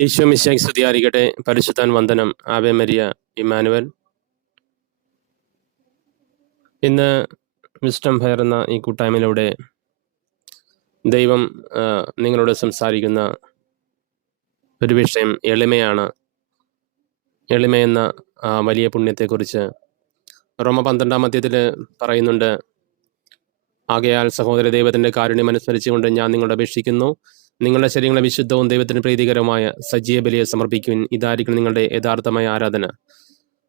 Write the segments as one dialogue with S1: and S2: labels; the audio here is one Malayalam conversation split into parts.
S1: ഈശോ മിശാഖ് സ്തുതിയായിരിക്കട്ടെ. പരിശുദ്ധാൻ വന്ദനം. ആബെ മരിയ ഇമാനുവൽ ഇന്ന് വിസ്റ്റം ഫയർ ഈ കൂട്ടായ്മയിലൂടെ ദൈവം നിങ്ങളോട് സംസാരിക്കുന്ന ഒരു വിഷയം എളിമയാണ്. എളിമയെന്ന വലിയ പുണ്യത്തെക്കുറിച്ച് റോമ പന്ത്രണ്ടാം മധ്യത്തിൽ പറയുന്നുണ്ട്. ആകയാൽ സഹോദര ദൈവത്തിന്റെ കാരുണ്യം അനുസരിച്ചുകൊണ്ട് ഞാൻ നിങ്ങളോട് അപേക്ഷിക്കുന്നു. നിങ്ങളുടെ ശരീരങ്ങളെ വിശുദ്ധവും ദൈവത്തിന് പ്രീതികരവുമായ സജീവ ബലിയെ സമർപ്പിക്കുവിൻ. ഇതായിരിക്കണം നിങ്ങളുടെ യഥാർത്ഥമായ ആരാധന.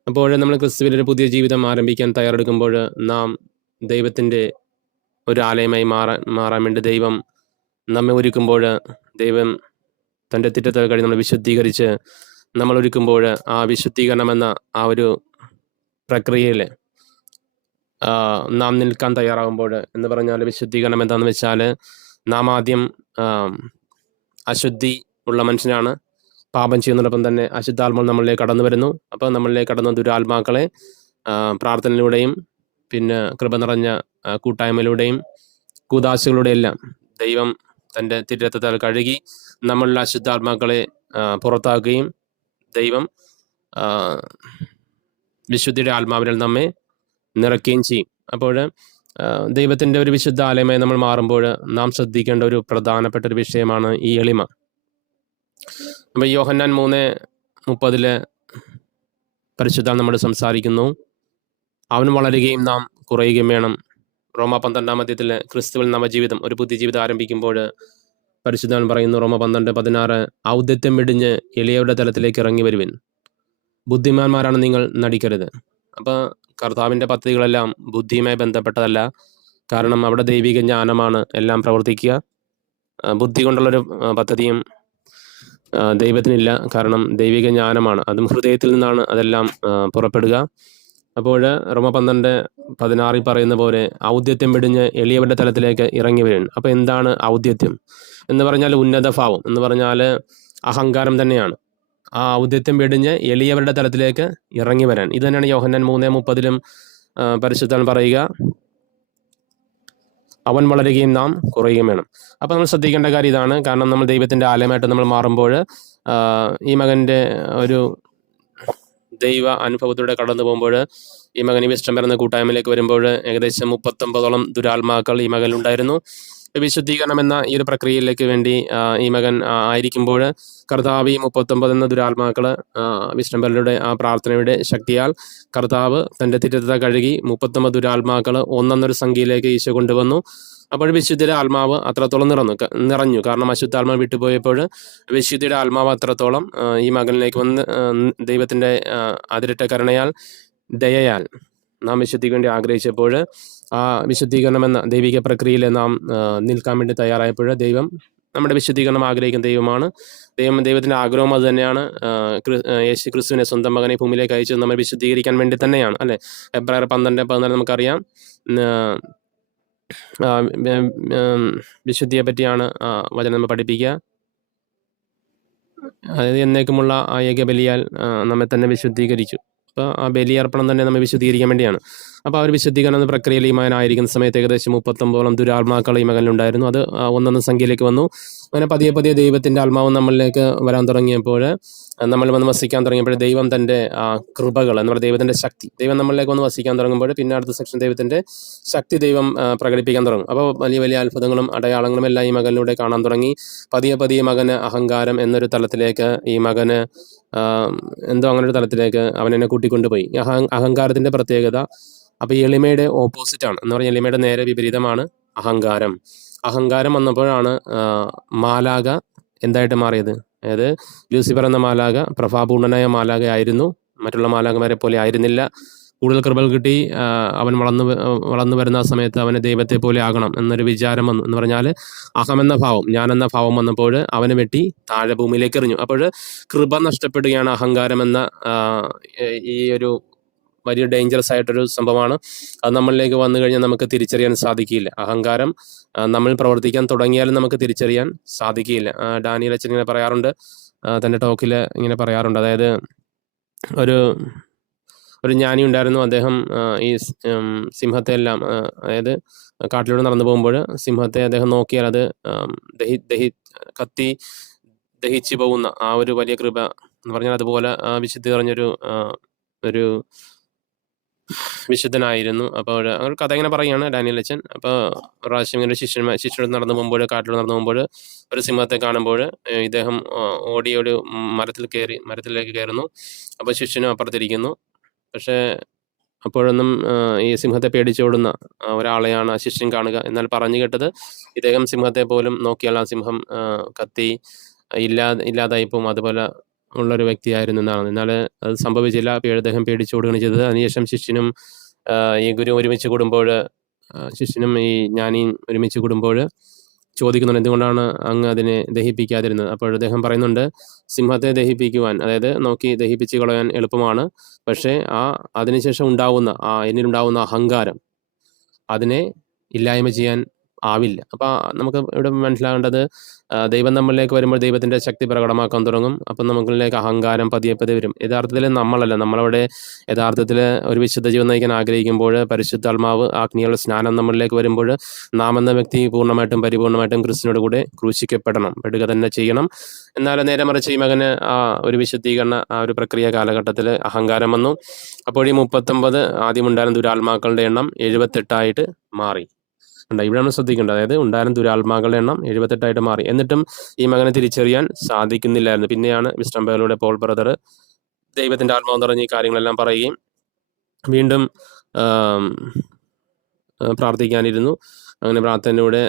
S1: അപ്പോൾ നമ്മൾ ക്രിസ്തുവിൽ ഒരു പുതിയ ജീവിതം ആരംഭിക്കാൻ തയ്യാറെടുക്കുമ്പോൾ നാം ദൈവത്തിന്റെ ഒരു ആലയമായി മാറാൻ മാറാൻ വേണ്ടി ദൈവം നമ്മെ ഒരുക്കുമ്പോൾ ദൈവം തന്റെ തിറ്റത്തെ കഴിഞ്ഞ് നമ്മൾ വിശുദ്ധീകരിച്ച് നമ്മൾ ഒരുക്കുമ്പോൾ ആ വിശുദ്ധീകരണം എന്ന ആ ഒരു പ്രക്രിയയിൽ നാം നിൽക്കാൻ തയ്യാറാകുമ്പോൾ എന്ന് പറഞ്ഞാൽ വിശുദ്ധീകരണം എന്താണെന്ന് വെച്ചാൽ നാം ആദ്യം അശുദ്ധി ഉള്ള മനുഷ്യനാണ്. പാപം ചെയ്യുന്നതോടൊപ്പം തന്നെ അശുദ്ധാത്മാവ് നമ്മളിലേക്ക് കടന്നു വരുന്നു. അപ്പോൾ നമ്മളിലേക്ക് കടന്ന ദുരാത്മാക്കളെ പ്രാർത്ഥനയിലൂടെയും പിന്നെ കൃപ നിറഞ്ഞ കൂട്ടായ്മയിലൂടെയും കൂതാശകളുടെ എല്ലാം ദൈവം തന്റെ തിരത്തത്താൽ കഴുകി നമ്മളിലെ അശുദ്ധാത്മാക്കളെ പുറത്താക്കുകയും ദൈവം വിശുദ്ധിയുടെ ആത്മാവിനാൽ നമ്മെ നിറയ്ക്കുകയും ചെയ്യും. അപ്പോൾ ദൈവത്തിന്റെ ഒരു വിശുദ്ധ ആലയമായി നമ്മൾ മാറുമ്പോൾ നാം ശ്രദ്ധിക്കേണ്ട ഒരു പ്രധാനപ്പെട്ട ഒരു വിഷയമാണ് ഈ എളിമ. അപ്പോൾ യോഹന്നാൻ മൂന്ന് മുപ്പതിൽ പരിശുദ്ധ നമ്മൾ സംസാരിക്കുന്നു. അവൻ വളരുകയും നാം കുറയുകയും വേണം. റോമ പന്ത്രണ്ടാം അധ്യയത്തിൽ ക്രിസ്തുവിൽ നവജീവിതം ഒരു പുതിയ ജീവിതം ആരംഭിക്കുമ്പോൾ പരിശുദ്ധൻ പറയുന്നു റോമ പന്ത്രണ്ട് പതിനാറ് ഔദ്യത്യം വെടിഞ്ഞ് എളിയവരുടെ തലത്തിലേക്ക് ഇറങ്ങി വരുവിൻ. ബുദ്ധിമാന്മാരാണ് നിങ്ങൾ നടിക്കരുത്. അപ്പോൾ കർത്താവിന്റെ പദ്ധതികളെല്ലാം ബുദ്ധിയുമായി ബന്ധപ്പെട്ടതല്ല. കാരണം അവിടെ ദൈവിക ജ്ഞാനമാണ് എല്ലാം പ്രവർത്തിക്കുക. ബുദ്ധി കൊണ്ടുള്ളൊരു പദ്ധതിയും ദൈവത്തിനില്ല. കാരണം ദൈവിക ജ്ഞാനമാണ്. അതും ഹൃദയത്തിൽ നിന്നാണ് അതെല്ലാം പുറപ്പെടുക. അപ്പോൾ റോമ പന്ത്രണ്ട് പതിനാറിൽ പറയുന്ന പോലെ ഔദ്യത്യം വെടിഞ്ഞ് എളിയവരുടെ തലത്തിലേക്ക് ഇറങ്ങി വരും അപ്പോൾ എന്താണ് ഔദ്യത്യം? എന്ന് പറഞ്ഞാൽ ഉന്നത ഭാവം എന്ന് പറഞ്ഞാൽ അഹങ്കാരം തന്നെയാണ്. ആ ഔദ്യത്യം വെടിഞ്ഞ് എളിയവരുടെ തലത്തിലേക്ക് ഇറങ്ങി വരാൻ. ഇത് തന്നെയാണ് യോഹന്നാൻ മൂന്നേ മുപ്പതിലും പരിശുദ്ധൻ പറയുക അവൻ വളരുകയും നാം കുറയുകയും വേണം. അപ്പോൾ നമ്മൾ ശ്രദ്ധിക്കേണ്ട കാര്യം ഇതാണ്. കാരണം നമ്മൾ ദൈവത്തിന്റെ ആലയമായിട്ട് നമ്മൾ മാറുമ്പോൾ ഈ മകന്റെ ഒരു ദൈവ അനുഭവത്തിലൂടെ കടന്നു പോകുമ്പോൾ ഈ മകൻ ഈ വിഷ്ടം വരുന്ന കൂട്ടായ്മയിലേക്ക് വരുമ്പോൾ ഏകദേശം മുപ്പത്തൊമ്പതോളം ദുരാത്മാക്കൾ ഈ മകനുണ്ടായിരുന്നു വിശുദ്ധീകരണം എന്ന ഈ ഒരു പ്രക്രിയയിലേക്ക് വേണ്ടി ഈ മകൻ ആയിരിക്കുമ്പോൾ കർത്താവ് ഈ മുപ്പത്തൊമ്പത് എന്ന ദുരാത്മാക്കൾ വിഷ്ണുബലയുടെ ആ പ്രാർത്ഥനയുടെ ശക്തിയാൽ കർത്താവ് തന്റെ തിരുത്ത കഴുകി മുപ്പത്തൊമ്പത് ദുരാത്മാക്കൾ ഒന്നെന്നൊരു സംഖ്യയിലേക്ക് ഈശോ കൊണ്ടുവന്നു. അപ്പോൾ വിശുദ്ധിയുടെ ആത്മാവ് അത്രത്തോളം നിറഞ്ഞു നിറഞ്ഞു. കാരണം അശുദ്ധാത്മാവ് വിട്ടുപോയപ്പോൾ വിശുദ്ധിയുടെ ആത്മാവ് അത്രത്തോളം ഈ മകനിലേക്ക് വന്ന് ദൈവത്തിന്റെ അതിരിട്ട കരുണയാൽ ദയയാൽ നാം വിശുദ്ധിക്ക് വേണ്ടി ആഗ്രഹിച്ചപ്പോൾ ആ വിശുദ്ധീകരണം എന്ന ദൈവിക പ്രക്രിയയിൽ നാം നിൽക്കാൻ വേണ്ടി തയ്യാറായപ്പോൾ ദൈവം നമ്മുടെ വിശുദ്ധീകരണം ആഗ്രഹിക്കുന്ന ദൈവമാണ്. ദൈവം ദൈവത്തിന്റെ ആഗ്രഹം അത് തന്നെയാണ്. യേശു ക്രിസ്തുവിനെ സ്വന്തം മകനെ ഭൂമിയിലേക്ക് അയച്ചത് നമ്മൾ വിശുദ്ധീകരിക്കാൻ വേണ്ടി തന്നെയാണ് അല്ലെ? എബ്രായർ പന്ത്രണ്ട് പതിനാല് നമുക്കറിയാം. വിശുദ്ധിയെ പറ്റിയാണ് വചനം നമ്മൾ പഠിപ്പിക്കുക. അതായത് എന്നേക്കുമുള്ള ആ ഏകബലിയാൽ നമ്മെ തന്നെ വിശുദ്ധീകരിച്ചു. അപ്പോൾ ആ ബലിയർപ്പണം തന്നെ നമ്മൾ വിശുദ്ധീകരിക്കാൻ വേണ്ടിയാണ്. അപ്പോൾ ആ ഒരു വിശുദ്ധീകരണ പ്രക്രിയയിൽ ഈ മകനായിരിക്കുന്ന സമയത്ത് ഏകദേശം മുപ്പത്തൊമ്പതോളം ദുരാത്മാക്കൾ ഈ മകനിലുണ്ടായിരുന്നു അത് ഒന്നൊന്ന് സംഖ്യയിലേക്ക് വന്നു. അങ്ങനെ പതിയെ പതിയെ ദൈവത്തിന്റെ ആത്മാവ് നമ്മളിലേക്ക് വരാൻ തുടങ്ങിയപ്പോൾ നമ്മൾ വന്ന് വസിക്കാൻ തുടങ്ങിയപ്പോൾ ദൈവം തന്റെ കൃപകൾ എന്ന് പറയുന്നത് ദൈവത്തിന്റെ ശക്തി ദൈവം നമ്മളിലേക്ക് വന്ന് വസിക്കാൻ തുടങ്ങുമ്പോൾ പിന്നെ അടുത്ത സെക്ഷൻ ദൈവത്തിന്റെ ശക്തി ദൈവം പ്രകടിപ്പിക്കാൻ തുടങ്ങും. അപ്പോൾ വലിയ വലിയ അത്ഭുതങ്ങളും അടയാളങ്ങളും എല്ലാം ഈ മകനിലൂടെ കാണാൻ തുടങ്ങി. പതിയെ പതിയെ മകന് അഹങ്കാരം എന്നൊരു തലത്തിലേക്ക് ഈ മകന് എന്തോ അങ്ങനെ ഒരു തലത്തിലേക്ക് അവൻ എന്നെ കൂട്ടിക്കൊണ്ടുപോയി. അഹ അഹങ്കാരത്തിന്റെ പ്രത്യേകത അപ്പോൾ എളിമയുടെ ഓപ്പോസിറ്റാണ് എന്ന് പറഞ്ഞാൽ എളിമയുടെ നേരെ വിപരീതമാണ് അഹങ്കാരം. അഹങ്കാരം വന്നപ്പോഴാണ് മാലാക എന്തായിട്ട് മാറിയത്? അതായത് ലൂസിഫർ എന്ന മാലാക പ്രഭാപൂർണനായ മാലാക ആയിരുന്നു മറ്റുള്ള മാലാകമാരെ പോലെ ആയിരുന്നില്ല. കൂടുതൽ കൃപകൾ കിട്ടി. അവൻ വളർന്നു വളർന്നു വരുന്ന സമയത്ത് അവന് ദൈവത്തെ പോലെ ആകണം എന്നൊരു വിചാരം വന്നു. എന്ന് പറഞ്ഞാൽ അഹമെന്ന ഭാവം ഞാനെന്ന ഭാവം വന്നപ്പോൾ അവനെ വെട്ടി താഴെ ഭൂമിയിലേക്ക് എറിഞ്ഞു. അപ്പോൾ കൃപ നഷ്ടപ്പെടുകയാണ് അഹങ്കാരം എന്ന ഈ- ഒരു വലിയ ഡേഞ്ചറസ് ആയിട്ടൊരു സംഭവമാണ്. അത് നമ്മളിലേക്ക് വന്നു കഴിഞ്ഞാൽ നമുക്ക് തിരിച്ചറിയാൻ സാധിക്കില്ല. അഹങ്കാരം നമ്മൾ പ്രവർത്തിക്കാൻ തുടങ്ങിയാലും നമുക്ക് തിരിച്ചറിയാൻ സാധിക്കില്ല. ഡാനിയൽ അച്ഛൻ ഇങ്ങനെ പറയാറുണ്ട്. തന്റെ ടോക്കിൽ ഇങ്ങനെ പറയാറുണ്ട്. അതായത് ഒരു ഒരു ജ്ഞാനി ഉണ്ടായിരുന്നു. അദ്ദേഹം ഈ സിംഹത്തെ എല്ലാം അതായത് കാട്ടിലൂടെ നടന്നു പോകുമ്പോൾ സിംഹത്തെ അദ്ദേഹം നോക്കിയാൽ അത് ദഹി ദഹി കത്തി ദഹിച്ചു പോകുന്ന ആ ഒരു വലിയ കൃപ എന്ന് പറഞ്ഞാൽ അതുപോലെ വിശുദ്ധി പറഞ്ഞൊരു ഒരു വിശുദ്ധനായിരുന്നു. അപ്പോൾ ഒരു കഥ ഇങ്ങനെ പറയുകയാണ് ഡാനിയൽ അച്ഛൻ. അപ്പോൾ പ്രാവശ്യം ഇങ്ങനെ ശിഷ്യന്മാർ ശിഷ്യനോട് നടന്നു പോകുമ്പോൾ കാട്ടിലൂടെ നടന്നു പോകുമ്പോൾ ഒരു സിംഹത്തെ കാണുമ്പോൾ ഇദ്ദേഹം ഓടി ഒരു മരത്തിൽ കയറി മരത്തിലേക്ക് കയറുന്നു. അപ്പോൾ ശിഷ്യനും അപ്പുറത്തിരിക്കുന്നു. പക്ഷേ അപ്പോഴൊന്നും ഈ സിംഹത്തെ പേടിച്ചോടുന്ന ഒരാളെയാണ് ശിഷ്യൻ കാണുക എന്നാൽ പറഞ്ഞു കേട്ടത് ഇദ്ദേഹം സിംഹത്തെ പോലും നോക്കിയാൽ ആ സിംഹം കത്തി ഇല്ലാ ഇല്ലാതായി പോകും അതുപോലെ ഉള്ളൊരു വ്യക്തിയായിരുന്നു എന്നാണ് എന്നാൽ അത് സംഭവിച്ചില്ല. അദ്ദേഹം പേടിച്ചു പേടിച്ചോടുകയാണ് ചെയ്തത്. അതിനുശേഷം ശിഷ്യനും ഈ ഗുരു ഒരുമിച്ച് കൂടുമ്പോൾ ശിഷ്യനും ഈ ജ്ഞാനിയും ഒരുമിച്ച് കൂടുമ്പോൾ ചോദിക്കുന്നുണ്ട്. എന്തുകൊണ്ടാണ് അങ്ങ് അതിനെ ദഹിപ്പിക്കാതിരുന്നത്? അപ്പോൾ അദ്ദേഹം പറയുന്നുണ്ട് സിംഹത്തെ ദഹിപ്പിക്കുവാൻ അതായത് നോക്കി ദഹിപ്പിച്ച് കളയാൻ എളുപ്പമാണ്. പക്ഷേ ആ അതിനുശേഷം ഉണ്ടാവുന്ന ആ എന്നിലുണ്ടാവുന്ന അഹങ്കാരം അതിനെ ഇല്ലായ്മ ചെയ്യാൻ ആവില്ല. അപ്പോൾ നമുക്ക് ഇവിടെ മനസ്സിലാകേണ്ടത് ദൈവം നമ്മളിലേക്ക് വരുമ്പോൾ ദൈവത്തിന്റെ ശക്തി പ്രകടമാക്കാൻ തുടങ്ങും. അപ്പം നമ്മളിലേക്ക് അഹങ്കാരം പതിയെ പതിയെ വരും. യഥാർത്ഥത്തിൽ നമ്മളല്ല. നമ്മളവിടെ യഥാർത്ഥത്തിൽ ഒരു വിശുദ്ധ ജീവൻ നയിക്കാൻ ആഗ്രഹിക്കുമ്പോൾ പരിശുദ്ധാത്മാവ് ആഗ്നിയുള്ള സ്നാനം നമ്മളിലേക്ക് വരുമ്പോൾ നാം എന്ന വ്യക്തി പൂർണമായിട്ടും പരിപൂർണമായിട്ടും ക്രിസ്തുവിനോട് കൂടെ ക്രൂശിക്കപ്പെടണം. പെടുക തന്നെ ചെയ്യണം. എന്നാൽ നേരെ മറിച്ച് ഈ മകന് ആ ഒരു വിശുദ്ധീകരണ ആ ഒരു പ്രക്രിയ കാലഘട്ടത്തിൽ അഹങ്കാരം വന്നു. അപ്പോൾ ഈ മുപ്പത്തൊമ്പത് ആദ്യമുണ്ടായിരുന്ന ദുരാത്മാക്കളുടെ എണ്ണം എഴുപത്തെട്ടായിട്ട് മാറി. ഉണ്ട്. ഇവിടെ നമ്മൾ ശ്രദ്ധിക്കേണ്ടത്. അതായത് ഉണ്ടായിരുന്ന ദുരാത്മാക്കളുടെ എണ്ണം എഴുപത്തെട്ടായിട്ട് മാറി. എന്നിട്ടും ഈ മകനെ തിരിച്ചറിയാൻ സാധിക്കുന്നില്ലായിരുന്നു. പിന്നെയാണ് വിസ്റ്റംബയിലൂടെ പോൾ ബ്രദർ ദൈവത്തിന്റെ ആത്മാവ് തുടങ്ങി കാര്യങ്ങളെല്ലാം പറയുകയും വീണ്ടും പ്രാർത്ഥിക്കാനിരുന്നു. അങ്ങനെ പ്രാർത്ഥനയിലൂടെ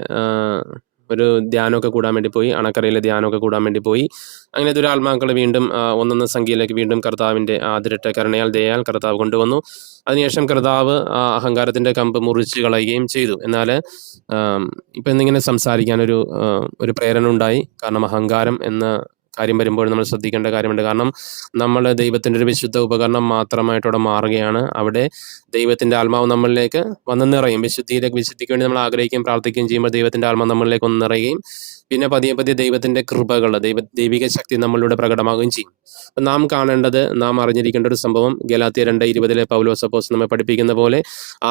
S1: ഒരു ധ്യാനമൊക്കെ കൂടാൻ വേണ്ടി പോയി അണക്കരയിലെ ധ്യാനമൊക്കെ കൂടാൻ വേണ്ടി പോയി. അങ്ങനെ ദുരാത്മാക്കൾ വീണ്ടും ഒന്നൊന്ന് സംഖ്യയിലേക്ക് വീണ്ടും കർത്താവിന്റെ ആതിരട്ട കരുണയാൽ ദയാൽ കർത്താവ് കൊണ്ടുവന്നു. അതിനുശേഷം കർത്താവ് അഹങ്കാരത്തിന്റെ കമ്പ് മുറിച്ച് കളയുകയും ചെയ്തു. എന്നാൽ ഇപ്പം എന്നിങ്ങനെ സംസാരിക്കാനൊരു ഒരു പ്രേരണ ഉണ്ടായി കാരണം അഹങ്കാരം എന്ന കാര്യം വരുമ്പോൾ നമ്മൾ ശ്രദ്ധിക്കേണ്ട കാര്യമുണ്ട്. കാരണം നമ്മൾ ദൈവത്തിന്റെ ഒരു വിശുദ്ധ ഉപകരണം മാത്രമായിട്ട് അവിടെ മാറുകയാണ്. അവിടെ ദൈവത്തിന്റെ ആത്മാവ് നമ്മളിലേക്ക് വന്ന് നിറയും. വിശുദ്ധിയിലേക്ക് വിശുദ്ധിക്ക് വേണ്ടി നമ്മൾ ആഗ്രഹിക്കുകയും പ്രാർത്ഥിക്കുകയും ചെയ്യുമ്പോൾ ദൈവത്തിന്റെ ആത്മാവ് നമ്മളിലേക്ക് ഒന്ന് നിറയുകയും പിന്നെ പതിയെ പതിയെ ദൈവത്തിന്റെ കൃപകൾ ദൈവ ദൈവിക ശക്തി നമ്മളിലൂടെ പ്രകടമാവുകയും ചെയ്യും. അപ്പം നാം കാണേണ്ടത് നാം അറിഞ്ഞിരിക്കേണ്ട ഒരു സംഭവം ഗലാത്തിയ രണ്ട് ഇരുപതിലെ പൗലോസ് അപ്പോസ് നമ്മെ പഠിപ്പിക്കുന്ന പോലെ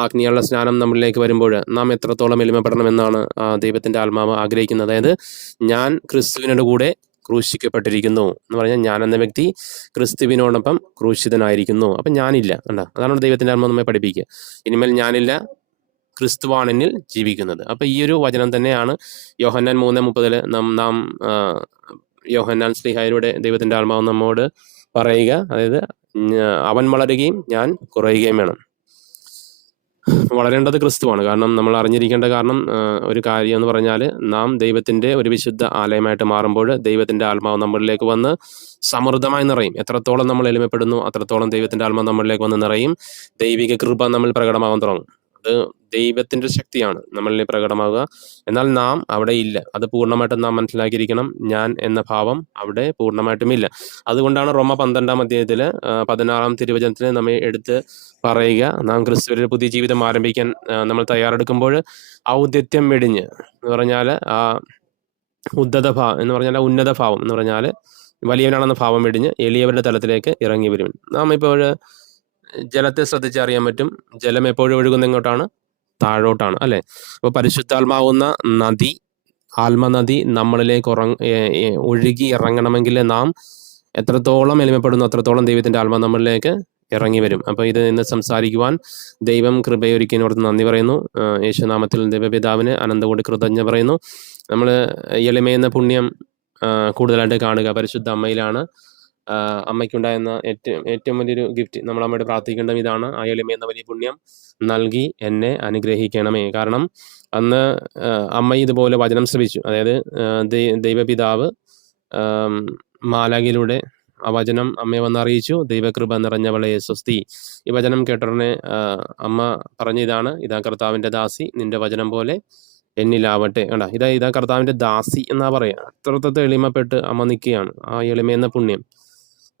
S1: ആഗ്നിയുള്ള സ്നാനം നമ്മളിലേക്ക് വരുമ്പോൾ നാം എത്രത്തോളം എളിമപ്പെടണമെന്നാണ് എന്നാണ് ദൈവത്തിന്റെ ആത്മാവ് ആഗ്രഹിക്കുന്നത്. അതായത് ഞാൻ ക്രിസ്തുവിനോട് കൂടെ ക്രൂശിക്കപ്പെട്ടിരിക്കുന്നു എന്ന് പറഞ്ഞാൽ ഞാൻ എന്ന വ്യക്തി ക്രിസ്തുവിനോടൊപ്പം ക്രൂശിതനായിരിക്കുന്നു. അപ്പം ഞാനില്ല കണ്ട? അതാണ് ദൈവത്തിന്റെ ആത്മാവ് നമ്മെ പഠിപ്പിക്കുക. ഇനിമേൽ ഞാനില്ല ക്രിസ്തുവാണ് എന്നിൽ ജീവിക്കുന്നത്. അപ്പം ഈ ഒരു വചനം തന്നെയാണ് യോഹന്നാൻ മൂന്ന് മുപ്പതിൽ നാം നാം യോഹന്നാൻ സ്ലിഹായിലൂടെ ദൈവത്തിന്റെ ആത്മാവ് നമ്മോട് പറയുക. അതായത് അവൻ വളരുകയും ഞാൻ കുറയുകയും വേണം. വളരേണ്ടത് ക്രിസ്തുവാണ്. കാരണം നമ്മൾ അറിഞ്ഞിരിക്കേണ്ട കാരണം ഒരു കാര്യം എന്ന് പറഞ്ഞാൽ നാം ദൈവത്തിന്റെ ഒരു വിശുദ്ധ ആലയമായിട്ട് മാറുമ്പോൾ ദൈവത്തിന്റെ ആത്മാവ് നമ്മളിലേക്ക് വന്ന് സമൃദ്ധമായി നിറയും. എത്രത്തോളം നമ്മൾ എളിമപ്പെടുന്നു അത്രത്തോളം ദൈവത്തിന്റെ ആത്മാവ് നമ്മളിലേക്ക് വന്ന് നിറയും. ദൈവിക കൃപ നമ്മൾ പ്രകടമാകാൻ തുടങ്ങും. അത് ദൈവത്തിന്റെ ശക്തിയാണ് നമ്മളിൽ പ്രകടമാവുക. എന്നാൽ നാം അവിടെ ഇല്ല. അത് പൂർണമായിട്ടും നാം മനസ്സിലാക്കിയിരിക്കണം. ഞാൻ എന്ന ഭാവം അവിടെ പൂർണമായിട്ടും ഇല്ല അതുകൊണ്ടാണ് റോമ പന്ത്രണ്ടാം അധ്യായത്തിൽ പതിനാറാം തിരുവചനത്തിൽ നമ്മെ എടുത്ത് പറയുക നാം ക്രിസ്തുവിൽ പുതിയ ജീവിതം ആരംഭിക്കാൻ നമ്മൾ തയ്യാറെടുക്കുമ്പോൾ ഔദ്യത്യം വെടിഞ്ഞ് എന്ന് പറഞ്ഞാൽ ആ ഉദ്ധത ഭാവം എന്ന് പറഞ്ഞാൽ ഉന്നത ഭാവം എന്ന് പറഞ്ഞാൽ വലിയവനാണെന്ന ഭാവം വെടിഞ്ഞ് എളിയവരുടെ തലത്തിലേക്ക് ഇറങ്ങി വരും നാം ഇപ്പോൾ ജലത്തെ ശ്രദ്ധിച്ചറിയാൻ പറ്റും. ജലം എപ്പോഴും ഒഴുകുന്ന എങ്ങോട്ടാണ് താഴോട്ടാണ് അല്ലെ? അപ്പോൾ പരിശുദ്ധാത്മാവുന്ന നദി ആത്മനദി നമ്മളിലേക്ക് ഉറങ് ഏ- ഏ- ഒഴുകി ഇറങ്ങണമെങ്കിൽ നാം എത്രത്തോളം എളിമപ്പെടുന്നു അത്രത്തോളം ദൈവത്തിന്റെ ആത്മ നമ്മളിലേക്ക് ഇറങ്ങി വരും. അപ്പോൾ ഇത് ഇന്ന് സംസാരിക്കുവാൻ ദൈവം കൃപയൊരുക്കിയതിനോട് നന്ദി പറയുന്നു. യേശുനാമത്തിൽ ദൈവപിതാവിന് അനന്തകൂടി കൃതജ്ഞ പറയുന്നു. നമ്മൾ എളിമയെന്ന പുണ്യം കൂടുതലായിട്ട് കാണുക പരിശുദ്ധ അമ്മയിലാണ്. അമ്മയ്ക്കുണ്ടായിരുന്ന ഏറ്റവും ഏറ്റവും വലിയൊരു ഗിഫ്റ്റ് നമ്മൾ അമ്മയോട് പ്രാർത്ഥിക്കേണ്ടത് ഇതാണ്. ആ എന്ന വലിയ പുണ്യം നൽകി എന്നെ അനുഗ്രഹിക്കണമേ. കാരണം അന്ന് അമ്മ ഇതുപോലെ വചനം ശ്രമിച്ചു അതായത് ദൈവപിതാവ് ആം, മാലാഖയിലൂടെ ആ വചനം അമ്മയെ വന്ന് അറിയിച്ചു ദൈവകൃപ നിറഞ്ഞവളെ സ്വസ്തി. ഈ വചനം കേട്ടുടനെ അമ്മ പറഞ്ഞ ഇതാണ് ഇതാ കർത്താവിന്റെ ദാസി. നിന്റെ വചനം പോലെ എന്നിലാവട്ടെ. കണ്ട ഇതാ ഇതാ കർത്താവിന്റെ ദാസി എന്നാ പറയാ. അത്രത്തത്തെ എളിമപ്പെട്ട് അമ്മ നിൽക്കുകയാണ്. ആ എളിമ എന്ന പുണ്യം.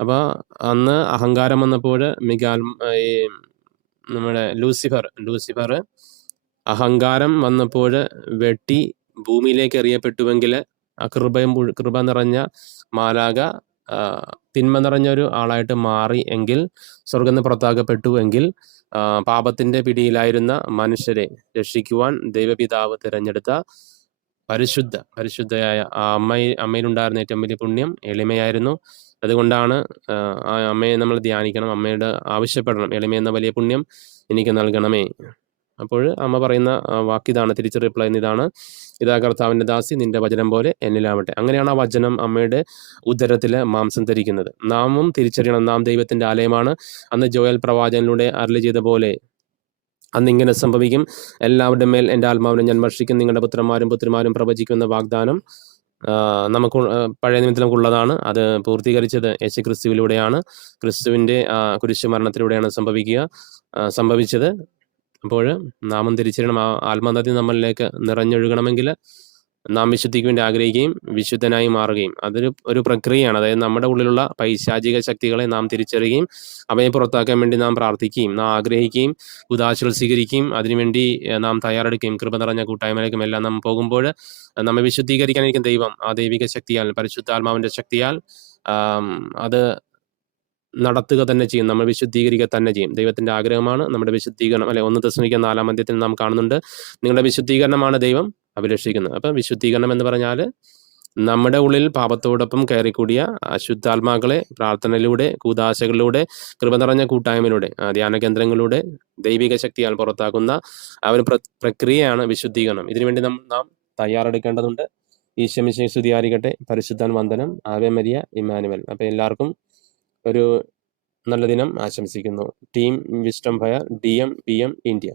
S1: അപ്പൊ അന്ന് അഹങ്കാരം വന്നപ്പോൾ മികാൽ ഈ നമ്മുടെ ലൂസിഫർ ലൂസിഫർ അഹങ്കാരം വന്നപ്പോൾ വെട്ടി ഭൂമിയിലേക്ക് എറിയപ്പെട്ടുവെങ്കിൽ ആ കൃപയും കൃപ നിറഞ്ഞ മാലാക തിന്മ നിറഞ്ഞ ഒരു ആളായിട്ട് മാറി എങ്കിൽ സ്വർഗം നിന്ന് പുറത്താക്കപ്പെട്ടു എങ്കിൽ പാപത്തിന്റെ പിടിയിലായിരുന്ന മനുഷ്യരെ രക്ഷിക്കുവാൻ ദൈവപിതാവ് തിരഞ്ഞെടുത്ത പരിശുദ്ധ പരിശുദ്ധയായ ആ അമ്മയിൽ അമ്മയിലുണ്ടായിരുന്ന ഏറ്റവും വലിയ പുണ്യം എളിമയായിരുന്നു. അതുകൊണ്ടാണ് ആ അമ്മയെ നമ്മൾ ധ്യാനിക്കണം അമ്മയുടെ ആവശ്യപ്പെടണം. എളിമ എന്ന വലിയ പുണ്യം എനിക്ക് നൽകണമേ. അപ്പോൾ അമ്മ പറയുന്ന വാക്കിതാണ് തിരിച്ച് റിപ്ലൈ ഇതാണ്. ഇതാ കർത്താവിന്റെ ദാസി നിന്റെ വചനം പോലെ എന്നിലാവട്ടെ. അങ്ങനെയാണ് ആ വചനം അമ്മയുടെ ഉദരത്തിൽ മാംസം ധരിക്കുന്നത്. നാമും തിരിച്ചറിയണം നാം ദൈവത്തിന്റെ ആലയമാണ്. അന്ന് ജോയൽ പ്രവാചകനിലൂടെ അരളി ചെയ്ത പോലെ അന്ന് ഇങ്ങനെ സംഭവിക്കും. എല്ലാവരുടെ മേൽ എന്റെ ആത്മാവിനെ ഞാൻ വർഷിക്കും നിങ്ങളുടെ പുത്രന്മാരും പുത്രിമാരും പ്രവചിക്കുന്ന വാഗ്ദാനം നമുക്ക് പഴയ നിമിത്തം നമുക്കുള്ളതാണ്. അത് പൂർത്തീകരിച്ചത് യേശു ക്രിസ്തുവിലൂടെയാണ് ക്രിസ്തുവിന്റെ കുരിശു മരണത്തിലൂടെയാണ് സംഭവിക്കുക സംഭവിച്ചത്. അപ്പോൾ നാമം തിരിച്ചറിയണം ആ ആത്മനദി നമ്മളിലേക്ക് നിറഞ്ഞൊഴുകണമെങ്കിൽ നാം വിശുദ്ധിക്ക് വേണ്ടി ആഗ്രഹിക്കുകയും വിശുദ്ധനായി മാറുകയും. അതൊരു ഒരു പ്രക്രിയയാണ്. അതായത് നമ്മുടെ ഉള്ളിലുള്ള പൈശാചിക ശക്തികളെ നാം തിരിച്ചറിയുകയും അവയെ പുറത്താക്കാൻ വേണ്ടി നാം പ്രാർത്ഥിക്കുകയും നാം ആഗ്രഹിക്കുകയും ഉദാശകൾ സ്വീകരിക്കുകയും അതിനുവേണ്ടി നാം തയ്യാറെടുക്കുകയും കൃപ നിറഞ്ഞ കൂട്ടായ്മയിലേക്കും എല്ലാം നാം പോകുമ്പോൾ നമ്മെ വിശുദ്ധീകരിക്കാനിരിക്കും ദൈവം ആ ദൈവിക ശക്തിയാൽ പരിശുദ്ധാത്മാവിന്റെ ശക്തിയാൽ അത് നടത്തുക തന്നെ ചെയ്യും. നമ്മൾ വിശുദ്ധീകരിക്കുക തന്നെ ചെയ്യും. ദൈവത്തിന്റെ ആഗ്രഹമാണ് നമ്മുടെ വിശുദ്ധീകരണം. അല്ലെ ഒന്ന് ദശമിക്ക നാലാം അധ്യത്തിൽ നാം കാണുന്നുണ്ട്. നിങ്ങളുടെ വിശുദ്ധീകരണമാണ് ദൈവം. അഭിലഷിക്കുന്നത് അപ്പം വിശുദ്ധീകരണം എന്ന് പറഞ്ഞാൽ നമ്മുടെ ഉള്ളിൽ പാപത്തോടൊപ്പം കയറിക്കൂടിയ അശുദ്ധാത്മാക്കളെ പ്രാർത്ഥനയിലൂടെ കൂതാശകളിലൂടെ കൃപ നിറഞ്ഞ കൂട്ടായ്മയിലൂടെ ധ്യാന കേന്ദ്രങ്ങളിലൂടെ ദൈവിക ശക്തിയാൽ പുറത്താക്കുന്ന ആ ഒരു പ്രക്രിയയാണ് വിശുദ്ധീകരണം. ഇതിനുവേണ്ടി നമ്മൾ നാം തയ്യാറെടുക്കേണ്ടതുണ്ട്. ഈശ്വമിശയെ സ്തുതിയായിരിക്കട്ടെ. പരിശുദ്ധാൻ വന്ദനം. ആവേ മരിയ ഇമാനുവൽ അപ്പം എല്ലാവർക്കും ഒരു നല്ല ദിനം ആശംസിക്കുന്നു. Team wisdom fire D M P M India.